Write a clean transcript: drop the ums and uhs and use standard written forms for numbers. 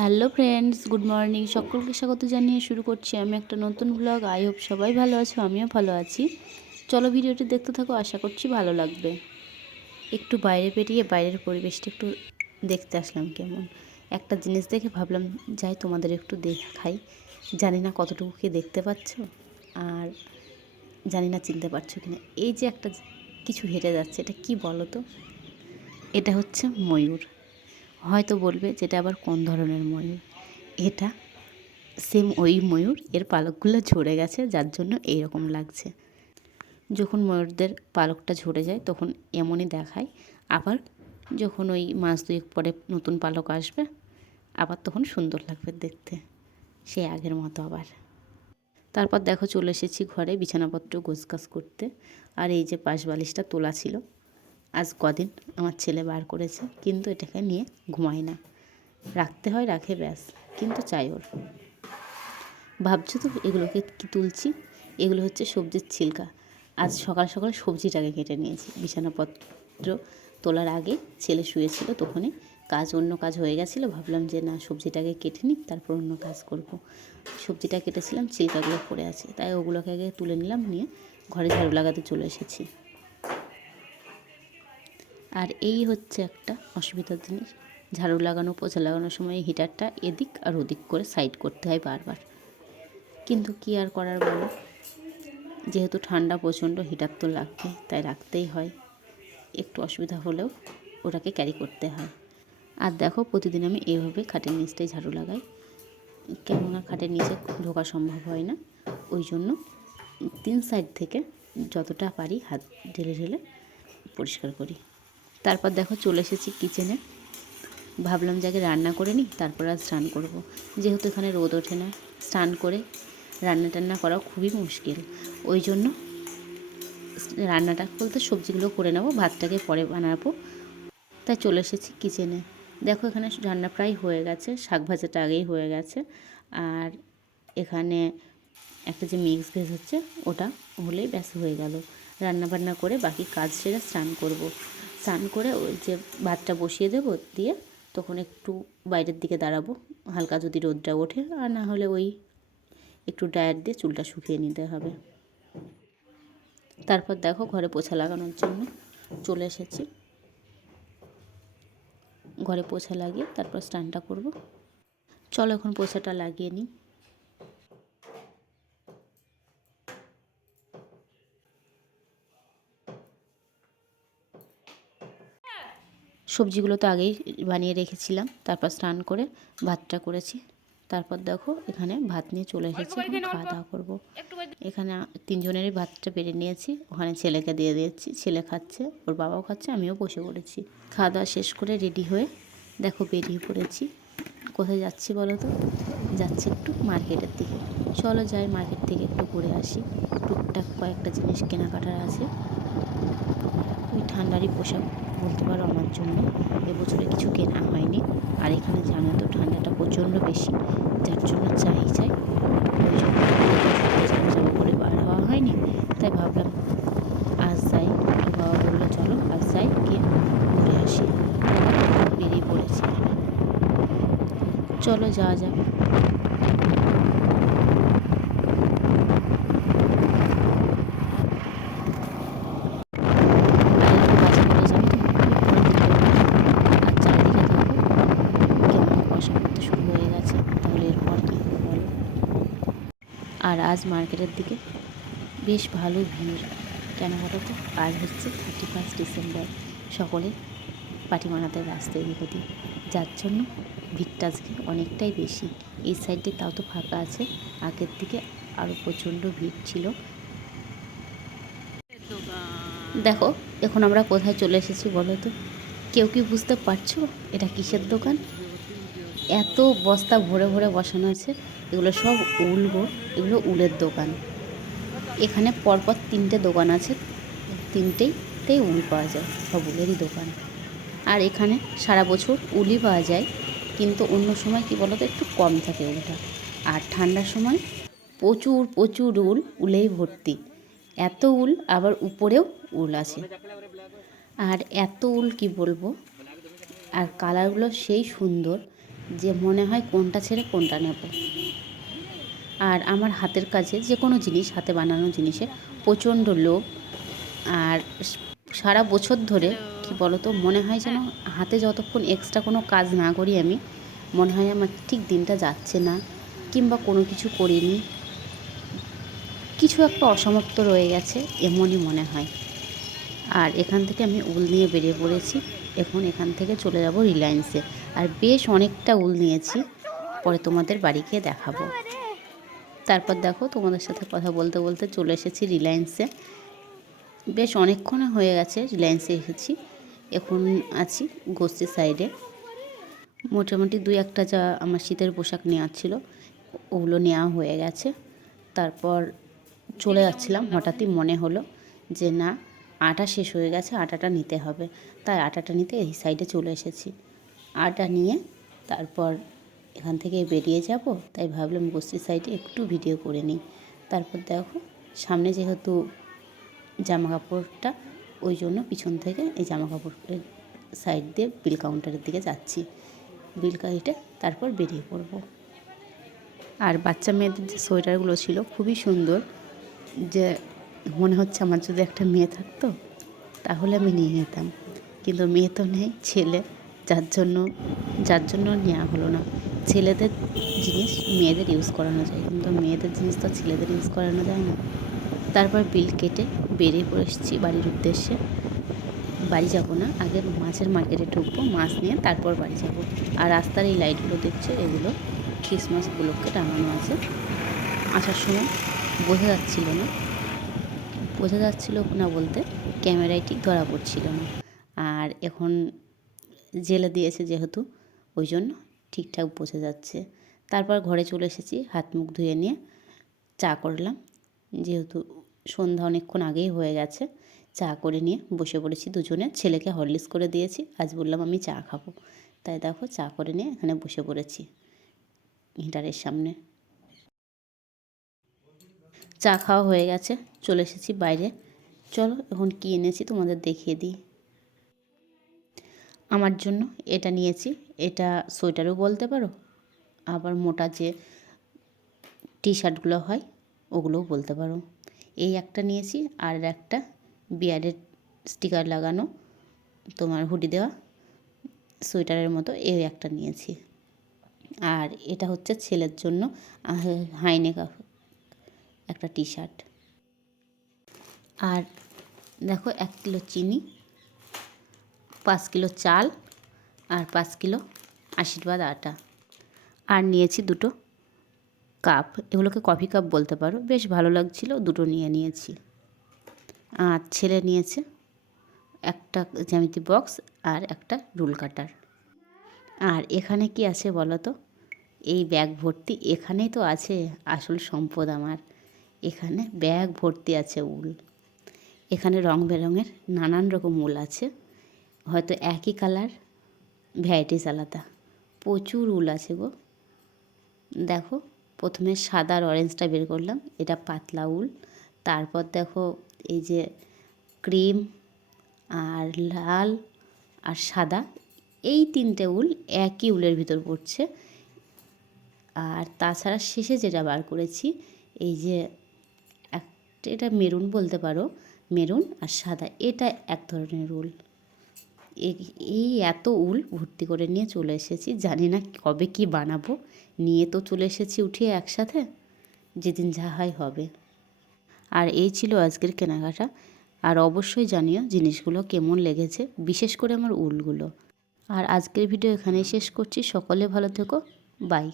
Hello friends, good morning. সকলকে স্বাগত জানিয়ে শুরু করছি আমি একটা নতুন ব্লগ। আই হোপ সবাই ভালো আছো, আমিও ভালো আছি। চলো ভিডিওটি দেখতে থাকো, আশা করছি ভালো লাগবে। একটু বাইরে বেরিয়ে বাইরের পরিবেশটা একটু দেখতে আসলাম কেমন। একটা জিনিস দেখে ভাবলাম যাই তোমাদের একটু দেখাই। জানি না কতটুকু কি দেখতে পাচ্ছ, আর জানি না চিনতে পারছো কিনা। এই যে একটা কিছু হেঁটে যাচ্ছে, এটা কি বলো তো? এটা হচ্ছে ময়ূর। হয়তো বলবে যেটা আবার কোন ধরনের ময়ূর। এটা সেম ওই ময়ূর, এর পালকগুলো ঝরে গেছে যার জন্য এইরকম লাগছে। যখন ময়ূরদের পালকটা ঝরে যায় তখন এমনই দেখায়, আবার যখন ওই মাস দুয়েক পরে নতুন পালক আসবে আবার তখন সুন্দর লাগবে দেখতে, সে আগের মতো আবার। তারপর দেখো চলে এসেছি ঘরে বিছানাপত্র গোছগাছ করতে। আর এই যে পাশ বালিশটা তোলা ছিল, আজ কদিন আমার ছেলে বার করেছে, কিন্তু এটাকে নিয়ে ঘুমায় না। রাখতে হয় রাখে, ব্যাস, কিন্তু চাই ওর। ভাবছো তো এগুলোকে কী তুলছি? এগুলো হচ্ছে সবজির ছিলকা। আজ সকাল সকাল সবজিটাকে কেটে নিয়েছি। বিছানাপত্র তোলার আগে ছেলে শুয়েছিল, তখনই অন্য কাজ হয়ে গেছিলো। ভাবলাম যে না, সবজিটাকে কেটে নিই, তারপর অন্য কাজ করব। সবজিটা কেটেছিলাম, ছিলকাগুলো পড়ে আছে, তাই ওগুলোকে আগে তুলে নিলাম, নিয়ে ঘরে ঝাড়ু লাগাতে চলে এসেছি। আর এই হচ্ছে একটা অসুবিধার জিনিস, ঝাড়ু লাগানো পোছা লাগানোর সময় হিটারটা এদিক আর ওদিক করে সাইড করতে হয় বারবার। কিন্তু কী আর করার বলো, যেহেতু ঠান্ডা প্রচণ্ড, হিটার তো লাগবে, তাই রাখতেই হয়। একটু অসুবিধা হলেও ওটাকে ক্যারি করতে হয়। আর দেখো প্রতিদিন আমি এইভাবে খাটের নিচটাই ঝাড়ু লাগাই, কেননা খাটের নিচে ঢোকা সম্ভব হয় না। ওই জন্য 3 সাইড থেকে যতটা পারি হাত ঢেলে ঢেলে পরিষ্কার করি। তারপর দেখো চলে এসেছি কিচেনে। ভাবলাম যে আগে রান্না করে নিই, তারপর আর স্নান করব। যেহেতু এখানে রোদ ওঠে না, স্নান করে রান্না টান্না করা খুবই মুশকিল। ওই জন্য রান্নাটা বলতে সবজিগুলো করে নেবো, ভাতটাকে পরে বানাবো, তাই চলে এসেছি কিচেনে। দেখো এখানে রান্না প্রায় হয়ে গেছে, শাক ভাজাটা আগেই হয়ে গেছে। আর এখানে একটা যে মিক্স ভেজ হচ্ছে, ওটা হলেই ব্যাস হয়ে গেল। রান্না বান্না করে বাকি কাজ সেরে স্নান করব। স্নান করে ওই যে ভাতটা বসিয়ে দেবো, দিয়ে তখন একটু বাইরের দিকে দাঁড়াবো, হালকা যদি রোদটা ওঠে, আর না হলে ওই একটু ড্রায়ার দিয়ে চুলটা শুকিয়ে নিতে হবে। তারপর দেখো ঘরে পোছা লাগানোর জন্য চলে এসেছি। ঘরে পোছা লাগিয়ে তারপর স্নানটা করব। চলো এখন পোছাটা লাগিয়ে নিই। সবজিগুলো তো আগেই বানিয়ে রেখেছিলাম, তারপর স্নান করে ভাতটা করেছি। তারপর দেখো এখানে ভাত নিয়ে চলে এসেছি, এখন খাওয়া দাওয়া করবো। এখানে 3জনেরই ভাতটা বেড়ে নিয়েছি, ওখানে ছেলেকে দিয়ে দিয়েছি, ছেলে খাচ্ছে, ওর বাবাও খাচ্ছে, আমিও বসে পড়েছি। খাওয়া দাওয়া শেষ করে রেডি হয়ে দেখো বেরিয়ে পড়েছি। কোথায় যাচ্ছি বলো তো? যাচ্ছি একটু মার্কেটের দিকে। চলো যাই, মার্কেট থেকে একটু ঘুরে আসি। টুকটাক কয়েকটা জিনিস কেনাকাটার আছে। ওই ঠান্ডারই পোশাক বলতে পারো আমার জন্য। এবছরে কিছু কেনা হয়নি, আর এখানে জানো তো ঠান্ডাটা প্রচণ্ড বেশি, যার জন্য চাই ওই জন্য যাবো করে বার হওয়া হয়নি। তাই ভাবলাম আজ যাই, বাবা বললো চলো আজ যাই, গিয়ে ঘুরে আসি। বেরিয়ে পড়েছি, চলো যাওয়া যাক। আর আজ মার্কেটের দিকে বেশ ভালো ভিড়, কেন বলো তো? আজ হচ্ছে 31 ডিসেম্বর, সকলে পার্টি মানাতে ব্যস্ত এদিক ওদিক, যার জন্য ভিড়টা আজকে অনেকটাই বেশি। এই সাইডে তাও তো ফাঁকা আছে, আগের দিকে আরও প্রচণ্ড ভিড় ছিল। দেখো এখন আমরা কোথায় চলে এসেছি বলো তো? কেউ কি বুঝতে পারছো এটা কিসের দোকান? এত বস্তা ভরে ভরে বসানো আছে, এগুলো সব উল গো, এগুলো উলের দোকান। এখানে পরপর 3টে দোকান আছে, 3টেতেই উল পাওয়া যায়, সব উলেরই দোকান। আর এখানে সারা বছর উলই পাওয়া যায়, কিন্তু অন্য সময় কী বলো তো, একটু কম থাকে উলটা। আর ঠান্ডার সময় প্রচুর প্রচুর উলেই ভর্তি, এত উল, আবার উপরেও উল আছে। আর এত উল কি বলবো, আর কালারগুলো সেই সুন্দর, যে মনে হয় কোনটা ছেড়ে কোনটা নেব। আর আমার হাতের কাজে যে কোনো জিনিস, হাতে বানানো জিনিসে প্রচণ্ড লোভ। আর সারা বছর ধরে কি বলো তো, মনে হয় যেন হাতে যতক্ষণ এক্সট্রা কোনো কাজ না করি আমি, মনে হয় আমার ঠিক দিনটা যাচ্ছে না, কিংবা কোনো কিছু করিনি, কিছু একটা অসমাপ্ত রয়ে গেছে এমনই মনে হয়। আর এখান থেকে আমি উল নিয়ে বেরিয়ে পড়েছি। এখন এখান থেকে চলে যাব রিলায়েন্সে। আর বেশ অনেকটা উল নিয়েছি, পরে তোমাদের বাড়ি গিয়ে দেখাবো। তারপর দেখো, তোমাদের সাথে কথা বলতে বলতে চলে এসেছি রিলায়েন্সে। বেশ অনেকক্ষণ হয়ে গেছে রিলায়েন্সে এসেছি। এখন আছি গোষ্ঠীর সাইডে। মোটামুটি 2-1টা যা আমার শীতের পোশাক নেওয়ার ছিল ওগুলো নেওয়া হয়ে গেছে। তারপর চলে যাচ্ছিলাম, হঠাৎই মনে হলো যে না, আটা শেষ হয়ে গেছে, আটাটা নিতে হবে। তাই আটাটা নিতে এই সাইডে চলে এসেছি। আটা নিয়ে তারপর এখান থেকে বেরিয়ে যাব, তাই ভাবলাম গোষ্ঠীর সাইডে একটু ভিডিও করে নিই। তারপর দেখো, সামনে যেহেতু জামা কাপড়টা, ওই জন্য পিছন থেকে এই জামা কাপড়ের সাইড দিয়ে বিল কাউন্টারের দিকে যাচ্ছি। বিল কাইটে তারপর বেরিয়ে পড়ব। আর বাচ্চা মেয়েদের যে সোয়েটারগুলো ছিল খুবই সুন্দর, যে মনে হচ্ছে আমার যদি একটা মেয়ে থাকতো তাহলে আমি নিয়ে নিতাম। কিন্তু মেয়ে তো নেই, ছেলে, যার জন্য নেওয়া হলো না। ছেলেদের জিনিস মেয়েদের ইউজ করানো যায়, কিন্তু মেয়েদের জিনিস তো ছেলেদের ইউজ করানো যায় না। তারপর বিল কেটে বেরিয়ে পড়ে এসেছি বাড়ির উদ্দেশ্যে। বাড়ি যাব না, আগে মাছের মার্কেটে ঢুকবো, মাছ নিয়ে তারপর বাড়ি যাব। আর রাস্তার এই লাইটগুলো দেখছো, এগুলো ক্রিসমাস উপলক্ষে টাঙানো আছে। আসার সময় বোঝা যাচ্ছিল না বলতে, ক্যামেরায় ঠিক ধরা পড়ছিল না। আর এখন জেলে দিয়েছে যেহেতু, ওই জন্য ঠিকঠাক বোঝা যাচ্ছে। তারপর ঘরে চলে এসেছি, হাত মুখ ধুয়ে নিয়ে চা করলাম। যেহেতু সন্ধ্যা অনেকক্ষণ আগেই হয়ে গেছে, চা করে নিয়ে বসে পড়েছি দুজনে। ছেলেকে হরলিক্স করে দিয়েছি, আজ বললাম আমি চা খাবো, তাই দেখো চা করে নিয়ে এখানে বসে পড়েছি হিটারের সামনে। চা খাওয়া হয়ে গেছে, চলে এসেছি বাইরে। চলো এখন কী এনেছি তোমাদের দেখিয়ে দিই। আমার জন্য এটা নিয়েছি, এটা সোয়েটারও বলতে পারো, আবার মোটা যে টি শার্টগুলো হয় ওগুলোও বলতে পারো। এই একটা নিয়েছি, আর একটা বিয়ারের স্টিকার লাগানো তোমার হুডি দেওয়া সোয়েটারের মতো এই একটা নিয়েছি। আর এটা হচ্ছে ছেলের জন্য হাইনেক একটা টি শার্ট। আর দেখো 1 কিলো চিনি, 5 কিলো চাল, আর 5 কিলো আশীর্বাদ আটা। আর নিয়েছি 2টো কাপ, এগুলোকে কফি কাপ বলতে পারো, বেশ ভালো লাগছিল, 2টো নিয়েছি। আর ছেলে নিয়েছে একটা জ্যামিতি বক্স আর একটা রুল কাটার। আর এখানে কি আছে বলো তো, এই ব্যাগ ভর্তি, এখানেই তো আছে আসল সম্পদ আমার। এখানে ব্যাগ ভর্তি আছে উল। এখানে রং বেরঙের নানান রকম উল আছে, হয়তো একই কালার, ভ্যারাইটিস আলাদা। প্রচুর উল আছে গো। দেখো, প্রথমে সাদা আর অরেঞ্জটা বের করলাম, এটা পাতলা উল। তারপর দেখো এই যে ক্রিম আর লাল আর সাদা, এই 3টে উল একই উলের ভিতর পড়ছে। আর তাছাড়া শেষে যেটা বার করেছি, এই যে এটা মেরুন বলতে পারো, মেরুন আর সাদা, এটা এক ধরনের উল। এই এত উল ভর্তি করে নিয়ে চলে এসেছি, জানি না কবে কি বানাবো। নিয়ে তো চলে এসেছি উঠিয়ে একসাথে, যেদিন যা হয় হবে। আর এই ছিল আজকের কেনাকাটা। আর অবশ্যই জানিও জিনিসগুলো কেমন লেগেছে, বিশেষ করে আমার উলগুলো। আর আজকের ভিডিও এখানেই শেষ করছি। সকলে ভালো থেকো, বাই।